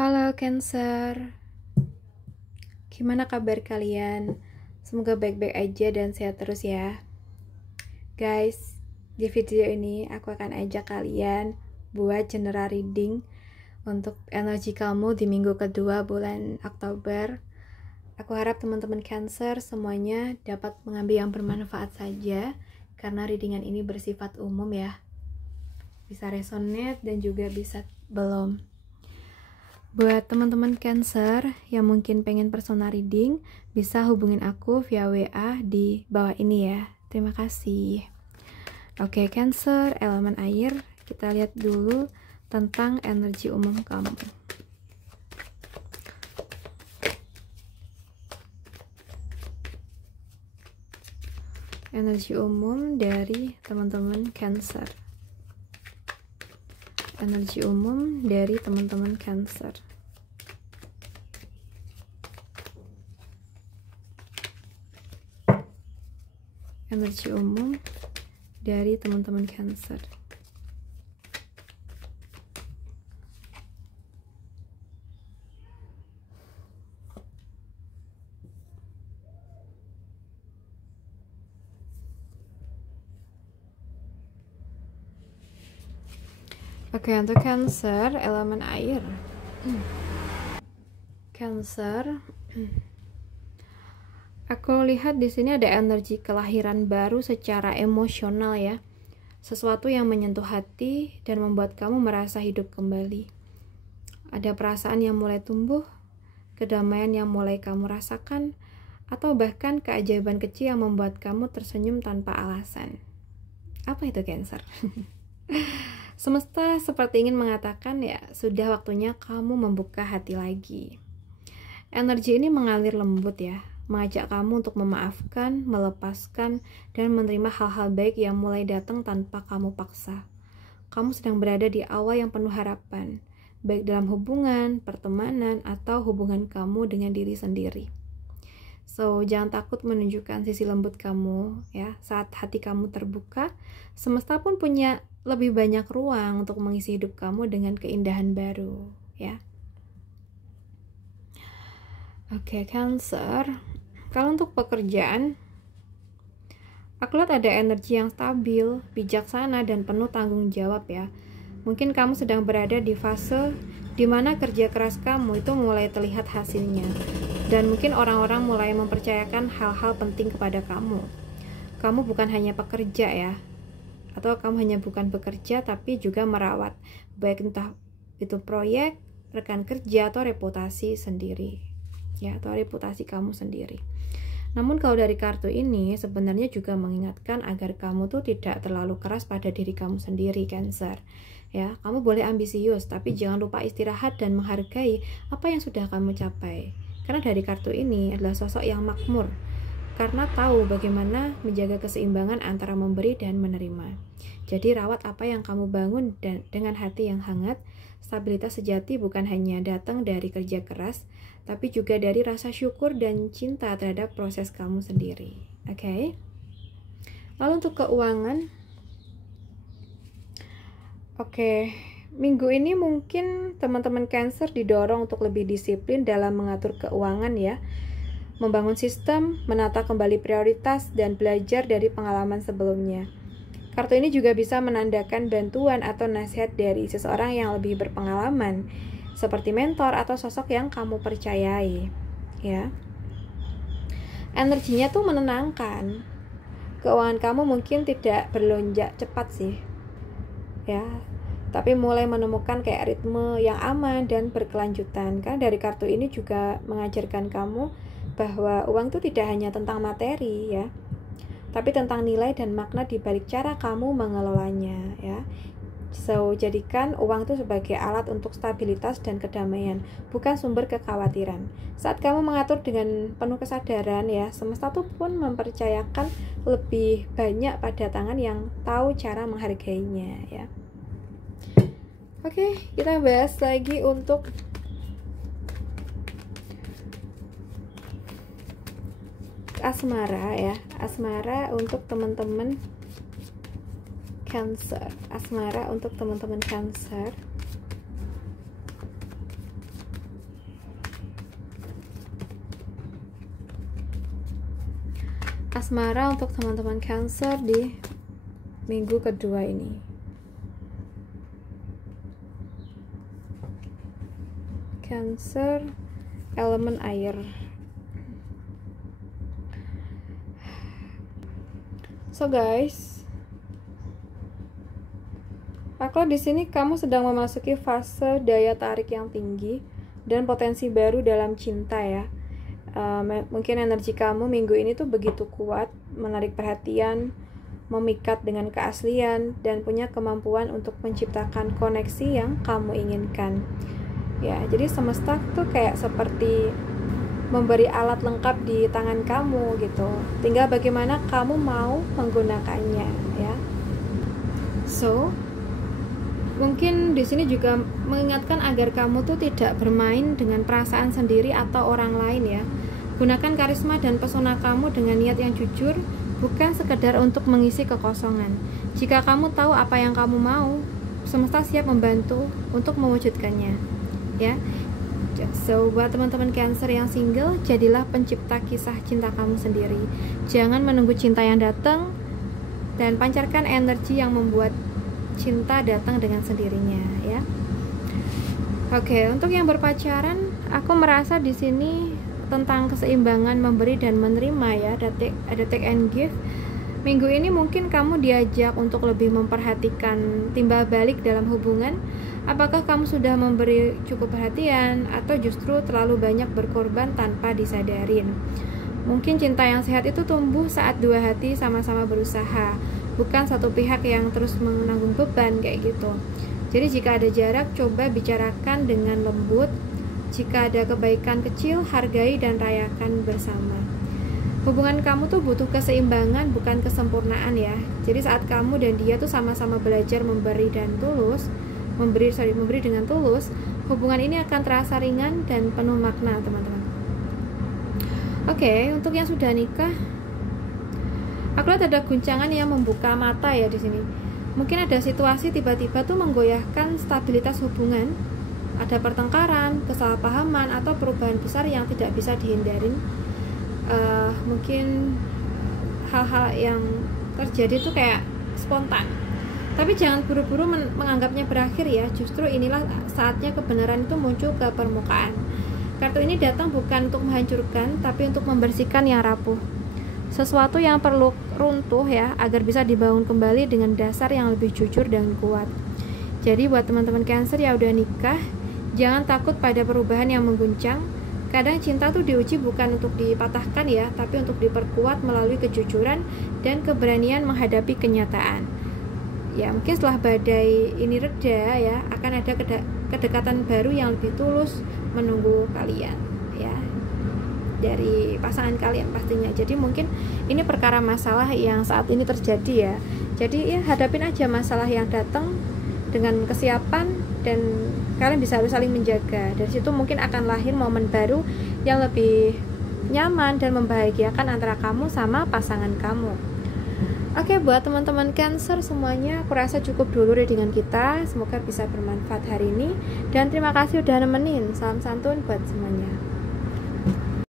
Halo Cancer, gimana kabar kalian? Semoga baik-baik aja dan sehat terus ya. Guys, di video ini aku akan ajak kalian buat general reading untuk energi kamu di minggu kedua bulan Oktober. Aku harap teman-teman Cancer semuanya dapat mengambil yang bermanfaat saja, karena readingan ini bersifat umum ya. Bisa resonate dan juga bisa belum. Buat teman-teman Cancer yang mungkin pengen personal reading, bisa hubungin aku via WA di bawah ini ya. Terima kasih. Oke, Cancer, elemen air. Kita lihat dulu tentang energi umum kamu. Energi umum dari teman-teman Cancer. Energi umum dari teman-teman Cancer. Energi umum dari teman-teman Cancer. Oke, untuk Cancer, elemen air. Cancer, aku lihat di sini ada energi kelahiran baru secara emosional ya. Sesuatu yang menyentuh hati dan membuat kamu merasa hidup kembali. Ada perasaan yang mulai tumbuh, kedamaian yang mulai kamu rasakan, atau bahkan keajaiban kecil yang membuat kamu tersenyum tanpa alasan. Apa itu Cancer? Semesta seperti ingin mengatakan ya, sudah waktunya kamu membuka hati lagi. Energi ini mengalir lembut ya, mengajak kamu untuk memaafkan, melepaskan, dan menerima hal-hal baik yang mulai datang tanpa kamu paksa. Kamu sedang berada di awal yang penuh harapan, baik dalam hubungan, pertemanan, atau hubungan kamu dengan diri sendiri. So, jangan takut menunjukkan sisi lembut kamu ya. Saat hati kamu terbuka, semesta pun punya lebih banyak ruang untuk mengisi hidup kamu dengan keindahan baru ya. Oke, Cancer. Kalau untuk pekerjaan, aku lihat ada energi yang stabil, bijaksana, dan penuh tanggung jawab ya. Mungkin kamu sedang berada di fase di mana kerja keras kamu itu mulai terlihat hasilnya. Dan mungkin orang-orang mulai mempercayakan hal-hal penting kepada kamu. Kamu bukan hanya pekerja ya, atau kamu hanya bukan bekerja tapi juga merawat, baik entah itu proyek, rekan kerja, atau reputasi sendiri ya, atau reputasi kamu sendiri. Namun kalau dari kartu ini sebenarnya juga mengingatkan agar kamu tuh tidak terlalu keras pada diri kamu sendiri, Cancer ya. Kamu boleh ambisius, tapi jangan lupa istirahat dan menghargai apa yang sudah kamu capai. Karena dari kartu ini adalah sosok yang makmur, karena tahu bagaimana menjaga keseimbangan antara memberi dan menerima. Jadi rawat apa yang kamu bangun dan dengan hati yang hangat. Stabilitas sejati bukan hanya datang dari kerja keras, tapi juga dari rasa syukur dan cinta terhadap proses kamu sendiri. Oke. Lalu untuk keuangan, oke. Minggu ini mungkin teman-teman Cancer didorong untuk lebih disiplin dalam mengatur keuangan ya. Membangun sistem, menata kembali prioritas, dan belajar dari pengalaman sebelumnya. Kartu ini juga bisa menandakan bantuan atau nasihat dari seseorang yang lebih berpengalaman, seperti mentor atau sosok yang kamu percayai ya. Energinya tuh menenangkan. Keuangan kamu mungkin tidak berlonjak cepat sih ya, tapi mulai menemukan kayak ritme yang aman dan berkelanjutan. Karena dari kartu ini juga mengajarkan kamu bahwa uang itu tidak hanya tentang materi ya, tapi tentang nilai dan makna di balik cara kamu mengelolanya ya. So, jadikan uang itu sebagai alat untuk stabilitas dan kedamaian, bukan sumber kekhawatiran. Saat kamu mengatur dengan penuh kesadaran ya, semesta tuh pun mempercayakan lebih banyak pada tangan yang tahu cara menghargainya ya. Oke, kita bahas lagi untuk asmara ya. Asmara untuk teman-teman Cancer. Asmara untuk teman-teman Cancer. asmara untuk teman-teman Cancer di minggu kedua ini. Cancer, elemen air. So guys, aku di sini kamu sedang memasuki fase daya tarik yang tinggi dan potensi baru dalam cinta ya. Mungkin energi kamu minggu ini tuh begitu kuat, menarik perhatian, memikat dengan keaslian, dan punya kemampuan untuk menciptakan koneksi yang kamu inginkan. Ya, jadi semesta tuh kayak seperti memberi alat lengkap di tangan kamu gitu. Tinggal bagaimana kamu mau menggunakannya ya. So, mungkin di sini juga mengingatkan agar kamu tuh tidak bermain dengan perasaan sendiri atau orang lain ya. Gunakan karisma dan pesona kamu dengan niat yang jujur, bukan sekedar untuk mengisi kekosongan. Jika kamu tahu apa yang kamu mau, semesta siap membantu untuk mewujudkannya ya. So, buat teman-teman Cancer yang single, jadilah pencipta kisah cinta kamu sendiri. Jangan menunggu cinta yang datang, dan pancarkan energi yang membuat cinta datang dengan sendirinya ya. Oke, untuk yang berpacaran, aku merasa di sini tentang keseimbangan memberi dan menerima ya. Ada take and give. Minggu ini mungkin kamu diajak untuk lebih memperhatikan timbal balik dalam hubungan. Apakah kamu sudah memberi cukup perhatian atau justru terlalu banyak berkorban tanpa disadarin? Mungkin cinta yang sehat itu tumbuh saat dua hati sama-sama berusaha, bukan satu pihak yang terus menanggung beban kayak gitu. Jadi jika ada jarak, coba bicarakan dengan lembut. Jika ada kebaikan kecil, hargai dan rayakan bersama. Hubungan kamu tuh butuh keseimbangan, bukan kesempurnaan ya. Jadi saat kamu dan dia tuh sama-sama belajar memberi dengan tulus, hubungan ini akan terasa ringan dan penuh makna, teman-teman. Oke, untuk yang sudah nikah, aku lihat ada guncangan yang membuka mata ya di sini. Mungkin ada situasi tiba-tiba tuh menggoyahkan stabilitas hubungan, ada pertengkaran, kesalahpahaman, atau perubahan besar yang tidak bisa dihindarin. Mungkin hal-hal yang terjadi tuh kayak spontan. Tapi jangan buru-buru menganggapnya berakhir ya. Justru inilah saatnya kebenaran itu muncul ke permukaan. Kartu ini datang bukan untuk menghancurkan, tapi untuk membersihkan yang rapuh. Sesuatu yang perlu runtuh ya, agar bisa dibangun kembali dengan dasar yang lebih jujur dan kuat. Jadi buat teman-teman Cancer yang udah nikah, jangan takut pada perubahan yang mengguncang. Kadang cinta tuh diuji bukan untuk dipatahkan ya, tapi untuk diperkuat melalui kejujuran dan keberanian menghadapi kenyataan. Ya, mungkin setelah badai ini reda ya, akan ada kedekatan baru yang lebih tulus menunggu kalian ya, dari pasangan kalian pastinya. Jadi mungkin ini perkara masalah yang saat ini terjadi ya. Jadi ya, hadapin aja masalah yang datang dengan kesiapan, dan kalian bisa saling menjaga. Dari situ mungkin akan lahir momen baru yang lebih nyaman dan membahagiakan antara kamu sama pasangan kamu. Oke, buat teman-teman Cancer semuanya, aku rasa cukup dulu deh dengan kita. Semoga bisa bermanfaat hari ini, dan terima kasih udah nemenin. Salam santun buat semuanya.